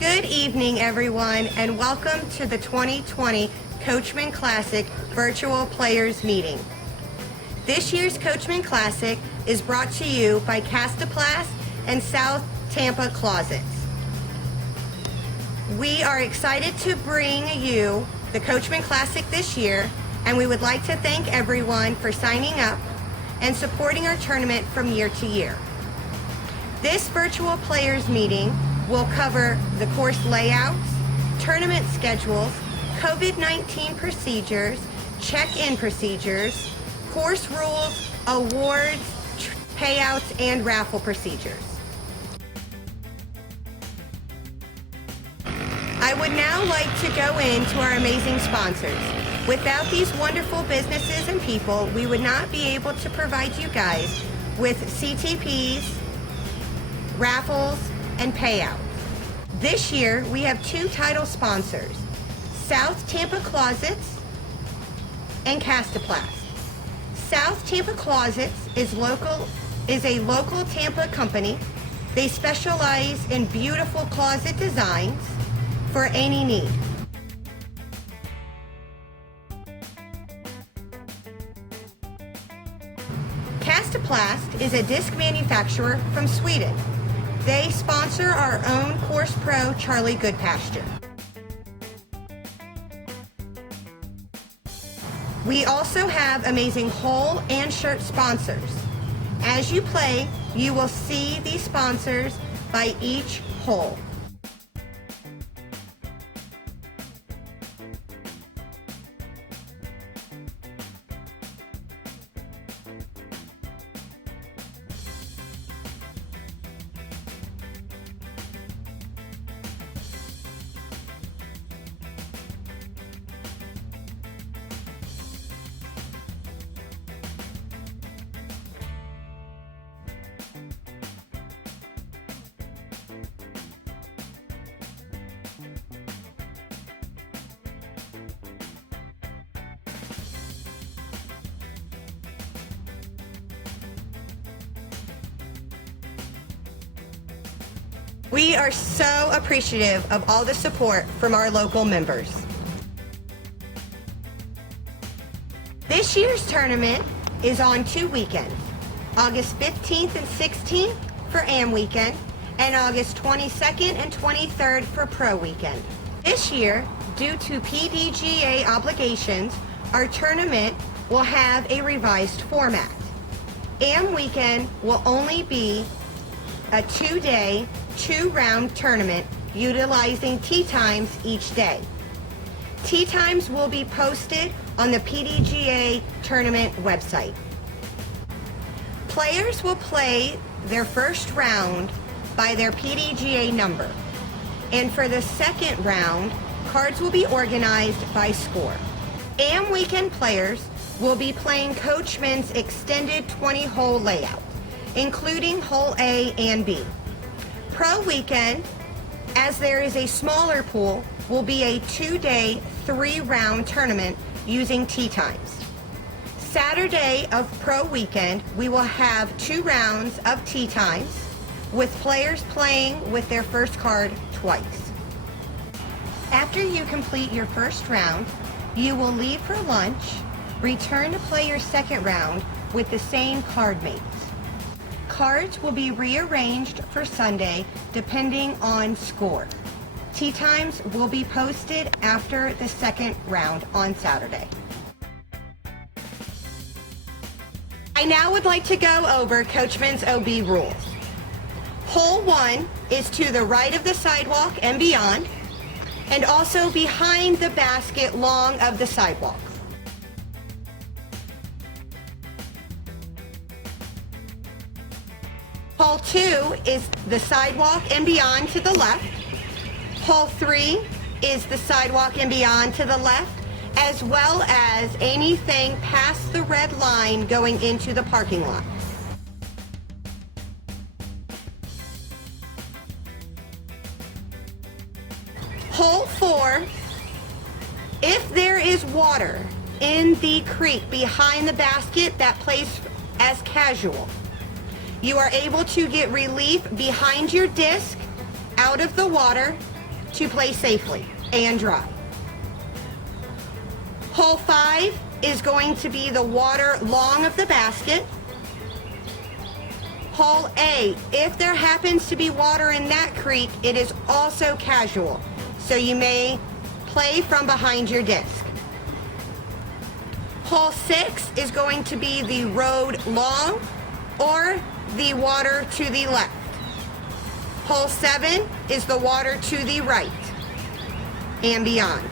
Good evening, everyone, and welcome to the 2020 Coachman Classic Virtual Players Meeting. This year's Coachman Classic is brought to you by Castaplast and South Tampa Closets. We are excited to bring you the Coachman Classic this year, and we would like to thank everyone for signing up and supporting our tournament from year to year. This virtual players meeting will cover the course layouts, tournament schedules, COVID-19 procedures, check-in procedures, course rules, awards, payouts, and raffle procedures. I would now like to go into our amazing sponsors. Without these wonderful businesses and people, we would not be able to provide you guys with CTPs, raffles, and payouts. This year, we have two title sponsors, South Tampa Closets and Castaplast. South Tampa Closets is a local Tampa company. They specialize in beautiful closet designs for any need. Castaplast is a disc manufacturer from Sweden. They sponsor our own Course Pro, Charlie Goodpasture. We also have amazing hole and shirt sponsors. As you play, you will see these sponsors by each hole. We are so appreciative of all the support from our local members. This year's tournament is on 2 weekends, August 15th and 16th for Am Weekend, and August 22nd and 23rd for Pro Weekend. This year, due to PDGA obligations, our tournament will have a revised format. Am Weekend will only be a 2-day, 2-round tournament utilizing tee times each day. Tee times will be posted on the PDGA tournament website. Players will play their first round by their PDGA number, and for the second round, cards will be organized by score. Am Weekend players will be playing Coachman's extended 20-hole layout, including hole A and B. Pro Weekend, as there is a smaller pool, will be a 2-day, 3-round tournament using tee times. Saturday of Pro Weekend, we will have 2 rounds of tee times, with players playing with their first card twice. After you complete your first round, you will leave for lunch, return to play your second round with the same card mates. Cards will be rearranged for Sunday depending on score. Tee times will be posted after the second round on Saturday. I now would like to go over Coachman's OB rules. Hole 1 is to the right of the sidewalk and beyond, and also behind the basket long of the sidewalk. Hole 2 is the sidewalk and beyond to the left. Hole 3 is the sidewalk and beyond to the left, as well as anything past the red line going into the parking lot. Hole 4, if there is water in the creek behind the basket, that plays as casual. You are able to get relief behind your disc, out of the water, to play safely and dry. Hole 5 is going to be the water long of the basket. Hole 8, if there happens to be water in that creek, it is also casual, so you may play from behind your disc. Hole 6 is going to be the road long or the water to the left. Hole 7 is the water to the right and beyond.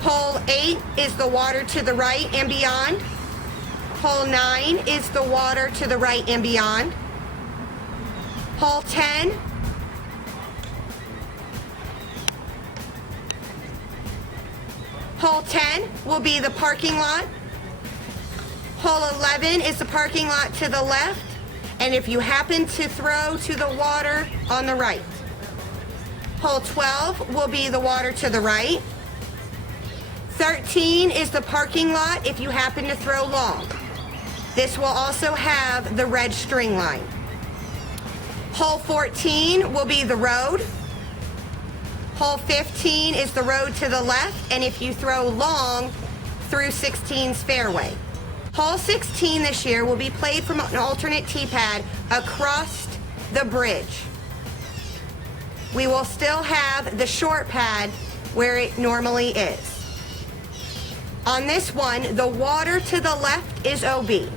Hole 8 is the water to the right and beyond. Hole 9 is the water to the right and beyond. Hole 10 Hole 10 will be the parking lot. Hole 11 is the parking lot to the left, and if you happen to throw to the water on the right. Hole 12 will be the water to the right. 13 is the parking lot if you happen to throw long. This will also have the red string line. Hole 14 will be the road. Hole 15 is the road to the left, and if you throw long, through 16's fairway. Hole 16 this year will be played from an alternate tee pad across the bridge. We will still have the short pad where it normally is. On this one, the water to the left is OB.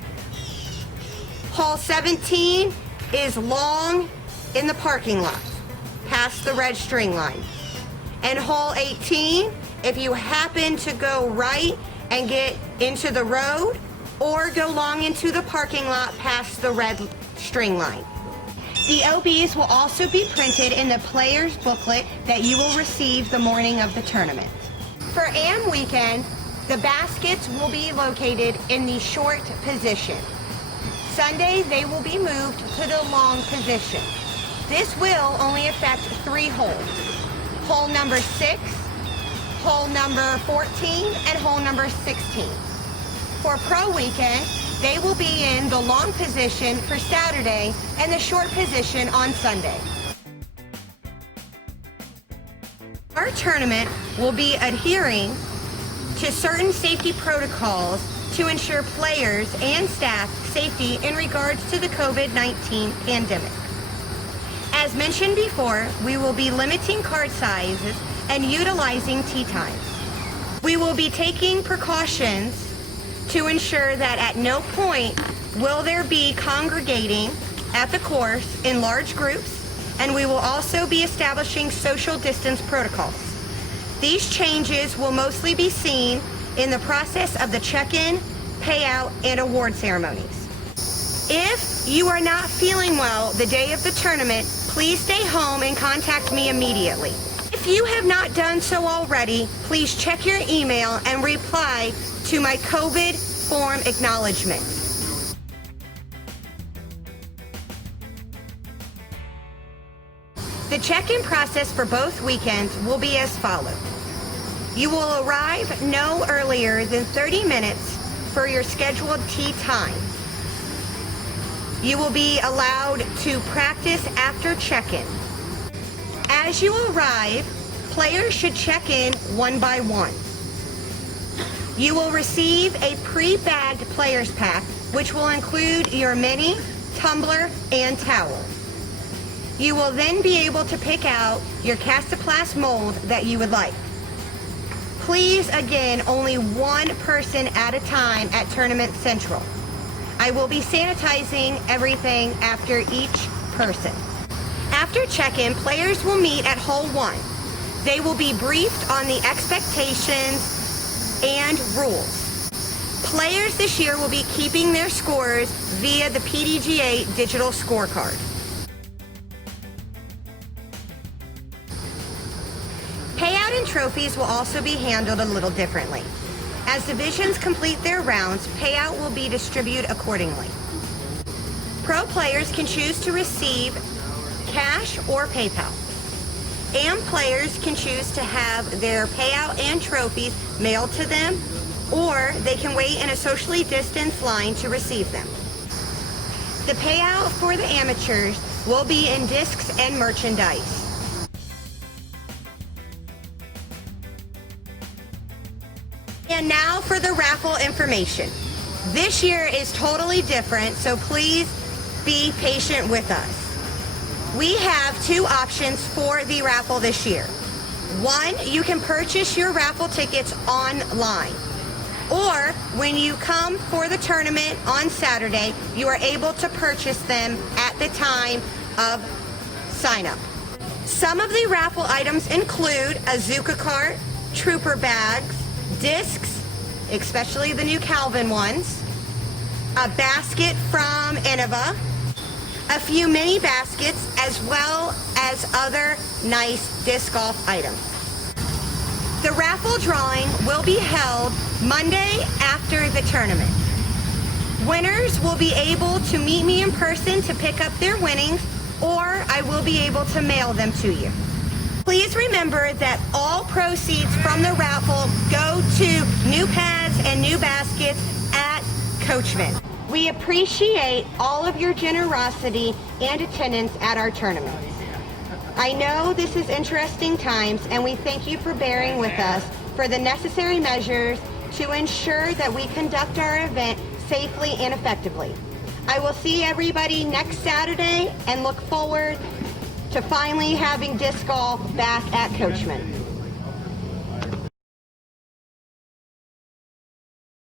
Hole 17 is long in the parking lot, past the red string line. And hole 18, if you happen to go right and get into the road, or go long into the parking lot past the red string line. The OBs will also be printed in the player's booklet that you will receive the morning of the tournament. For AM weekend, the baskets will be located in the short position. Sunday, they will be moved to the long position. This will only affect 3 holes. Hole number 6, hole number 14, and hole number 16. For Pro Weekend, they will be in the long position for Saturday and the short position on Sunday. Our tournament will be adhering to certain safety protocols to ensure players and staff safety in regards to the COVID-19 pandemic. As mentioned before, we will be limiting card sizes and utilizing tee times. We will be taking precautions to ensure that at no point will there be congregating at the course in large groups, and we will also be establishing social distance protocols. These changes will mostly be seen in the process of the check-in, payout, and award ceremonies. If you are not feeling well the day of the tournament, please stay home and contact me immediately. If you have not done so already, please check your email and reply to my COVID form acknowledgement. The check-in process for both weekends will be as follows. You will arrive no earlier than 30 minutes for your scheduled tee time. You will be allowed to practice after check-in. As you arrive, players should check in one by one. You will receive a pre-bagged player's pack, which will include your mini, tumbler, and towel. You will then be able to pick out your Castaplas mold that you would like. Please, again, only one person at a time at Tournament Central. I will be sanitizing everything after each person. After check-in, players will meet at hole 1. They will be briefed on the expectations and rules. Players this year will be keeping their scores via the PDGA digital scorecard. Payout and trophies will also be handled a little differently. As divisions complete their rounds, payout will be distributed accordingly. Pro players can choose to receive cash or PayPal. AM players can choose to have their payout and trophies mailed to them, or they can wait in a socially distanced line to receive them. The payout for the amateurs will be in discs and merchandise. And now for the raffle information. This year is totally different, so please be patient with us. We have two options for the raffle this year. One, you can purchase your raffle tickets online. Or when you come for the tournament on Saturday, you are able to purchase them at the time of sign up. Some of the raffle items include a Zuka cart, trooper bags, discs, especially the new Calvin ones, a basket from Innova, a few mini baskets, as well as other nice disc golf items. The raffle drawing will be held Monday after the tournament. Winners will be able to meet me in person to pick up their winnings, or I will be able to mail them to you. Please remember that all proceeds from the raffle go to new pads and new baskets at Coachman. We appreciate all of your generosity and attendance at our tournament. I know this is interesting times, and we thank you for bearing with us for the necessary measures to ensure that we conduct our event safely and effectively. I will see everybody next Saturday and look forward to finally having disc golf back at Coachman.